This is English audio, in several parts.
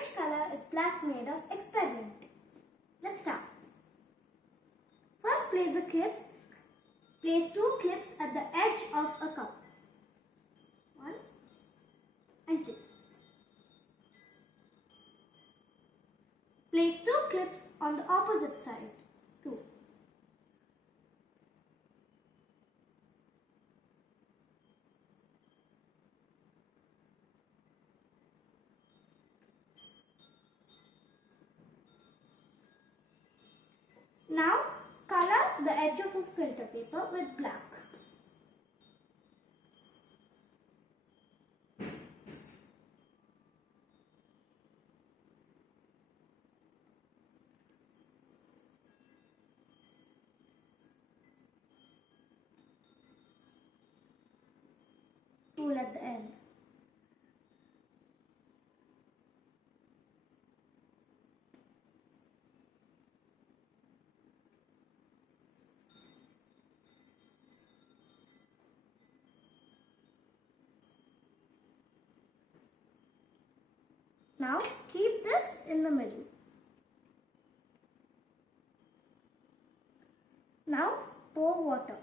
Which color is black made of experiment? Let's start. First, place the clips. Place 2 clips at the edge of a cup. 1 and 2. Place 2 clips on the opposite side. 2. Now, color the edge of a filter paper with black. Tool at the end. Now keep this in the middle. Now pour water.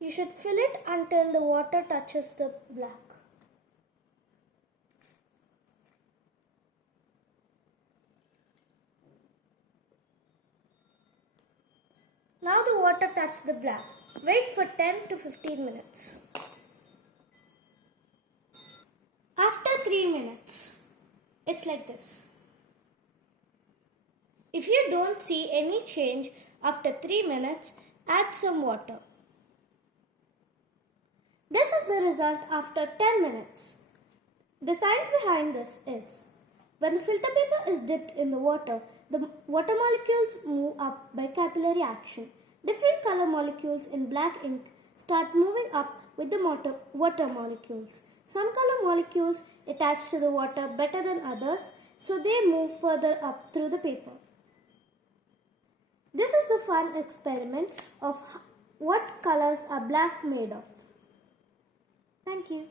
You should fill it until the water touches the black. Now the water touched the black. Wait for 10 to 15 minutes. After 3 minutes, it's like this. If you don't see any change after 3 minutes, add some water. This is the result after 10 minutes. The science behind this is, when the filter paper is dipped in the water molecules move up by capillary action. Different color molecules in black ink start moving up with the water molecules. Some color molecules attach to the water better than others, so they move further up through the paper. This is the fun experiment of what colors are black made of. Thank you.